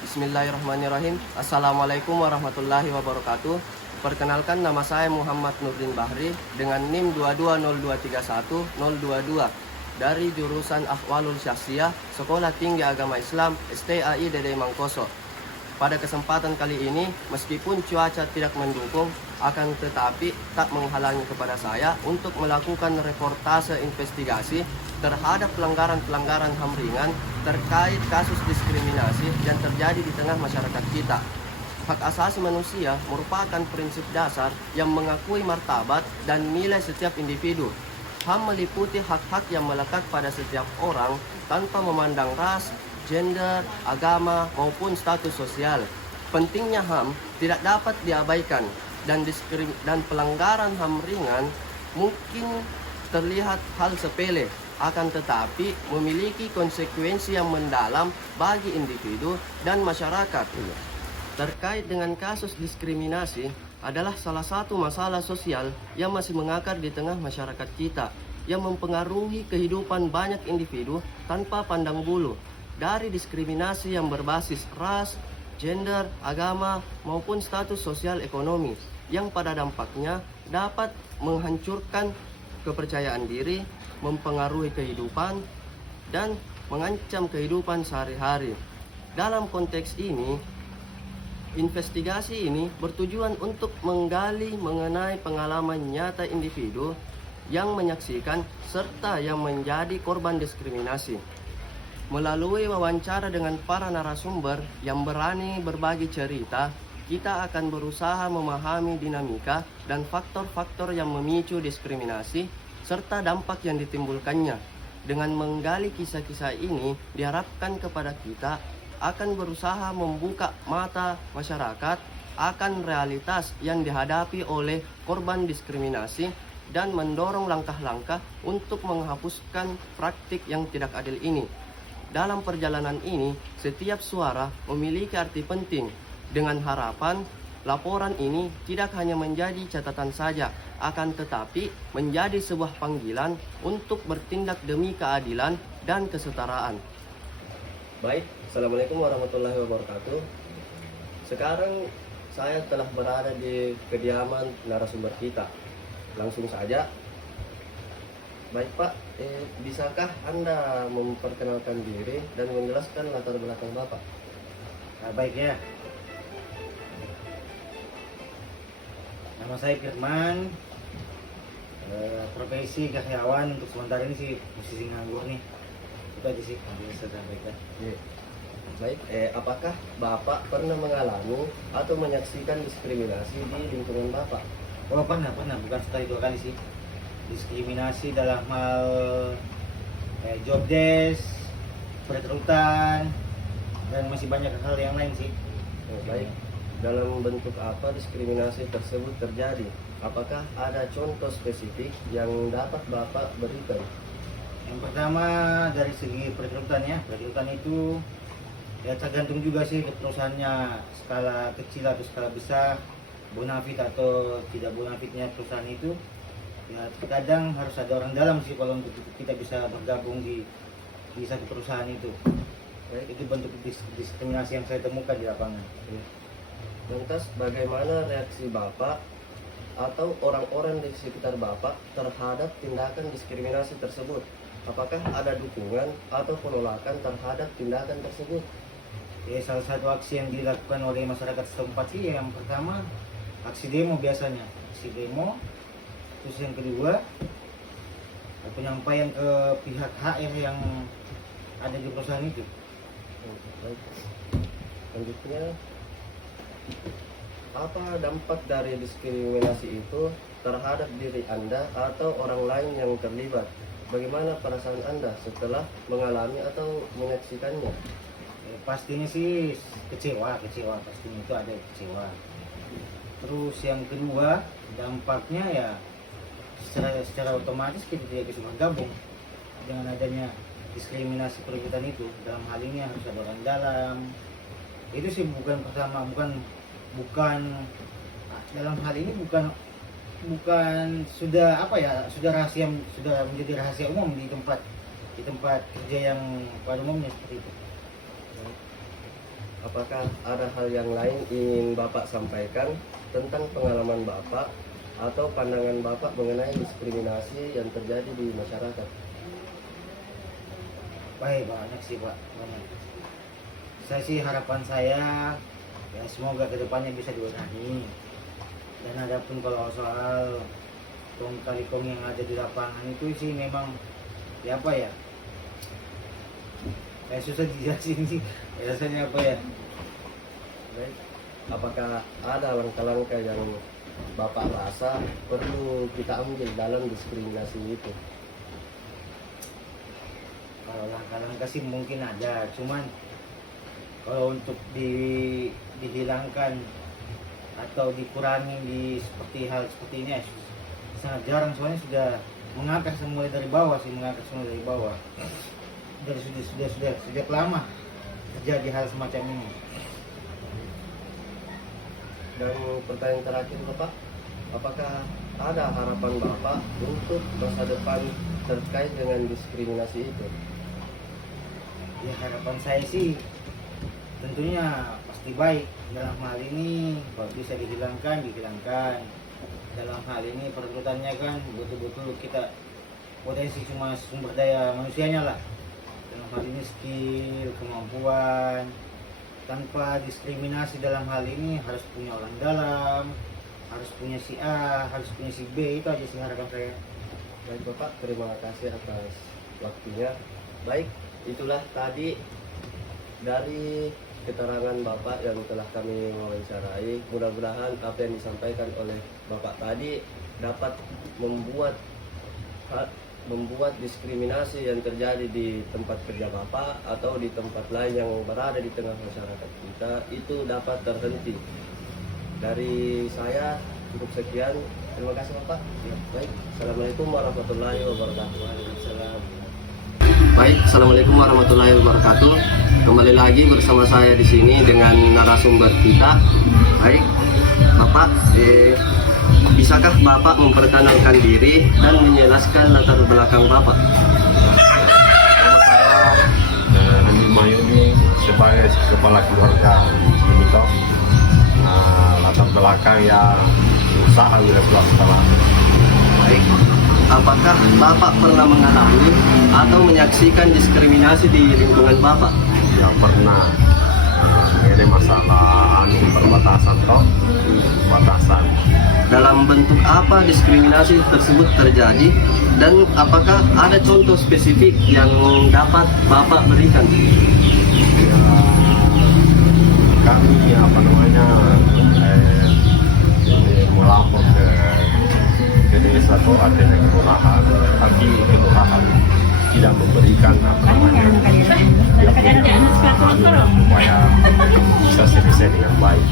Bismillahirrahmanirrahim. Assalamualaikum warahmatullahi wabarakatuh. Perkenalkan, nama saya Muhammad Nurdin Bahri dengan NIM 220231022 dari jurusan Ahwalul Syakhsiyah Sekolah Tinggi Agama Islam STAI Dede Mangkoso. Pada kesempatan kali ini, meskipun cuaca tidak mendukung, akan tetapi tak menghalangi kepada saya untuk melakukan reportase investigasi terhadap pelanggaran-pelanggaran HAM ringan terkait kasus diskriminasi yang terjadi di tengah masyarakat kita. Hak asasi manusia merupakan prinsip dasar yang mengakui martabat dan nilai setiap individu. HAM meliputi hak-hak yang melekat pada setiap orang tanpa memandang ras, gender, agama, maupun status sosial. Pentingnya HAM tidak dapat diabaikan dan pelanggaran HAM ringan mungkin terlihat hal sepele, akan tetapi memiliki konsekuensi yang mendalam bagi individu dan masyarakat. Terkait dengan kasus diskriminasi adalah salah satu masalah sosial yang masih mengakar di tengah masyarakat kita, yang mempengaruhi kehidupan banyak individu tanpa pandang bulu. Dari diskriminasi yang berbasis ras, gender, agama, maupun status sosial ekonomi, yang pada dampaknya dapat menghancurkan kepercayaan diri, mempengaruhi kehidupan, dan mengancam kehidupan sehari-hari. Dalam konteks ini, investigasi ini bertujuan untuk menggali mengenai pengalaman nyata individu yang menyaksikan serta yang menjadi korban diskriminasi. Melalui wawancara dengan para narasumber yang berani berbagi cerita, kita akan berusaha memahami dinamika dan faktor-faktor yang memicu diskriminasi serta dampak yang ditimbulkannya. Dengan menggali kisah-kisah ini, diharapkan kepada kita akan berusaha membuka mata masyarakat akan realitas yang dihadapi oleh korban diskriminasi dan mendorong langkah-langkah untuk menghapuskan praktik yang tidak adil ini. Dalam perjalanan ini, setiap suara memiliki arti penting. Dengan harapan, laporan ini tidak hanya menjadi catatan saja, akan tetapi menjadi sebuah panggilan untuk bertindak demi keadilan dan kesetaraan. Baik, Assalamualaikum warahmatullahi wabarakatuh. Sekarang saya telah berada di kediaman narasumber kita. Langsung saja. Baik Pak, bisakah Anda memperkenalkan diri dan menjelaskan latar belakang Bapak? Baik ya. Nama saya Firman, profesi karyawan untuk sementara ini sih posisi nganggur nih. Itu aja sih yang bisa saya sampaikan. Baik, apakah Bapak pernah mengalami atau menyaksikan diskriminasi di lingkungan Bapak? Oh pernah, bukan sekali dua kali sih. Diskriminasi dalam hal job desk, perekrutan, dan masih banyak hal yang lain sih. Baik, dalam bentuk apa diskriminasi tersebut terjadi? Apakah ada contoh spesifik yang dapat Bapak berikan? Yang pertama dari segi perekrutan ya. Perekrutan itu ya tergantung juga sih perusahaannya, skala kecil atau skala besar, bonafit atau tidak bonafitnya perusahaan itu. Ya kadang harus ada orang dalam sih kalau untuk kita bisa bergabung di satu perusahaan itu. Baik, itu bentuk diskriminasi yang saya temukan di lapangan. Lantas bagaimana reaksi Bapak atau orang-orang di sekitar Bapak terhadap tindakan diskriminasi tersebut? Apakah ada dukungan atau penolakan terhadap tindakan tersebut? Ya, salah satu aksi yang dilakukan oleh masyarakat setempat sih yang pertama aksi demo biasanya. Aksi demo. Terus yang kedua, penyampaian ke pihak HR yang ada di perusahaan itu. Baik. Selanjutnya, apa dampak dari diskriminasi itu terhadap diri Anda atau orang lain yang terlibat? Bagaimana perasaan Anda setelah mengalami atau menyaksikannya? Pastinya sih kecewa pastinya itu ada kecewa. Terus yang kedua, dampaknya ya secara otomatis kita tidak bisa bergabung dengan adanya diskriminasi perebutan itu. Dalam hal ini harus ada orang dalam. Itu sih bukan dalam hal ini bukan sudah sudah rahasia, sudah menjadi rahasia umum di tempat kerja yang pada umumnya seperti itu. Apakah ada hal yang lain ingin Bapak sampaikan tentang pengalaman Bapak atau pandangan Bapak mengenai diskriminasi yang terjadi di masyarakat? Baik, banyak sih Pak, banyak. Harapan saya ya semoga kedepannya bisa dibenahi. Dan adapun kalau soal kong kali kong yang ada di lapangan itu sih memang ya kayak susah dijelasin sih. Rasanya Baik. Apakah ada langkah-langkah yang Bapak rasa perlu kita ambil dalam diskriminasi itu? Kalau langkah-langkah sih mungkin ada, cuman kalau untuk dihilangkan atau dikurangi di hal seperti ini sangat jarang, soalnya sudah mengangkat semua dari bawah. Dari sudah lama terjadi hal semacam ini. Dan pertanyaan terakhir Bapak, apakah ada harapan Bapak untuk masa depan terkait dengan diskriminasi itu? Ya harapan saya sih tentunya pasti baik. Dalam hal ini kalau bisa dihilangkan. Dalam hal ini perekrutannya kan betul-betul kita potensi cuma sumber daya manusianya lah. Dalam hal ini skill, kemampuan, tanpa diskriminasi. Dalam hal ini harus punya orang dalam, harus punya si A, harus punya si B. Itu aja sih harapan saya. Baik Bapak, terima kasih atas waktunya. Baik, itulah tadi dari keterangan Bapak yang telah kami wawancarai. Mudah-mudahan apa yang disampaikan oleh Bapak tadi dapat membuat diskriminasi yang terjadi di tempat kerja Bapak atau di tempat lain yang berada di tengah masyarakat kita itu dapat terhenti. Dari saya cukup sekian. Terima kasih Bapak. Ya, baik. Assalamualaikum warahmatullahi wabarakatuh. Waalaikumsalam. Baik, assalamualaikum warahmatullahi wabarakatuh. Kembali lagi bersama saya di sini dengan narasumber kita. Baik, Bapak, bisakah Bapak memperkenalkan diri dan menjelaskan latar belakang Bapak? Nama saya Andi Mayuni sebagai kepala keluarga di Cimito. Latar belakang yang usaha wira swasta. Baik, apakah Bapak pernah mengalami atau menyaksikan diskriminasi di lingkungan Bapak? Yang pernah ini masalah perbatasan batasan. Dalam bentuk apa diskriminasi tersebut terjadi dan apakah ada contoh spesifik yang dapat Bapak berikan? Kami melapor ke desa atau adanya kelurahan, tapi kelurahan tidak memberikan dia punya supaya bisa selesai dengan baik.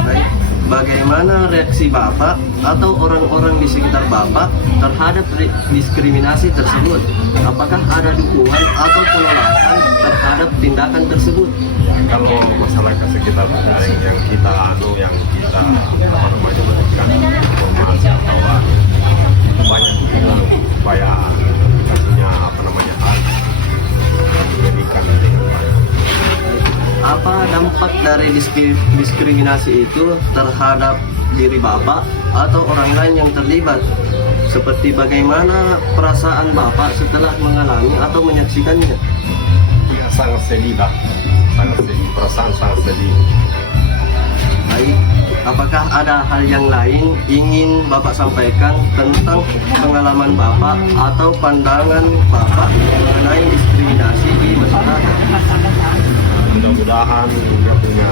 Baik. Bagaimana reaksi Bapak atau orang-orang di sekitar Bapak terhadap diskriminasi tersebut? Apakah ada dukungan atau penolakan terhadap tindakan tersebut? Kalau masyarakat sekitar yang kita berikan informasi bahwa banyak bilang supaya kasihnya hak diberikan dengan baik. Apa dampak dari diskriminasi itu terhadap diri Bapak atau orang lain yang terlibat? Seperti bagaimana perasaan Bapak setelah mengalami atau menyaksikannya? Ya, sangat sedih lah, perasaan sangat sedih. Baik, apakah ada hal yang lain ingin Bapak sampaikan tentang pengalaman Bapak atau pandangan Bapak mengenai diskriminasi di masyarakat? Mudah-mudahan dia punya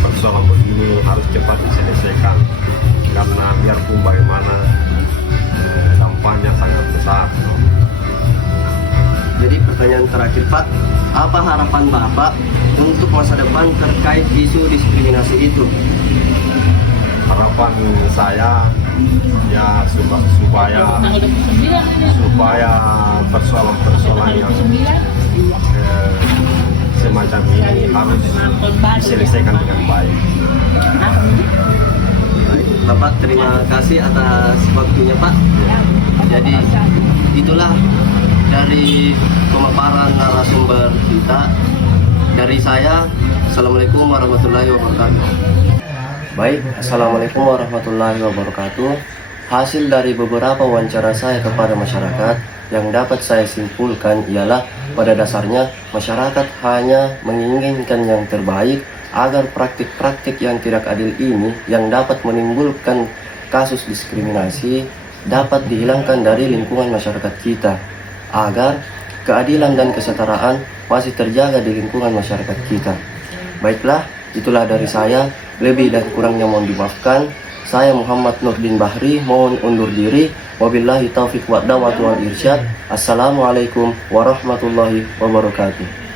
persoalan begini harus cepat diselesaikan, karena biarpun bagaimana dampaknya sangat besar. Jadi pertanyaan terakhir Pak, apa harapan Bapak untuk masa depan terkait isu diskriminasi itu? Harapan saya ya supaya persoalan-persoalan yang semacam ini harus diselesaikan dengan baik. Bapak, terima kasih atas waktunya Pak. Jadi itulah dari pemaparan narasumber kita. Dari saya, Assalamualaikum warahmatullahi wabarakatuh. Baik, Assalamualaikum warahmatullahi wabarakatuh. Hasil dari beberapa wawancara saya kepada masyarakat, yang dapat saya simpulkan ialah pada dasarnya masyarakat hanya menginginkan yang terbaik agar praktik-praktik yang tidak adil ini yang dapat menimbulkan kasus diskriminasi dapat dihilangkan dari lingkungan masyarakat kita, agar keadilan dan kesetaraan masih terjaga di lingkungan masyarakat kita. Baiklah, itulah dari saya. Lebih dan kurangnya mohon dimaafkan. Saya Muhammad Nurdin Bahri mohon undur diri. Wabillahi taufiq wa dawatu wal irsyad. Assalamualaikum warahmatullahi wabarakatuh.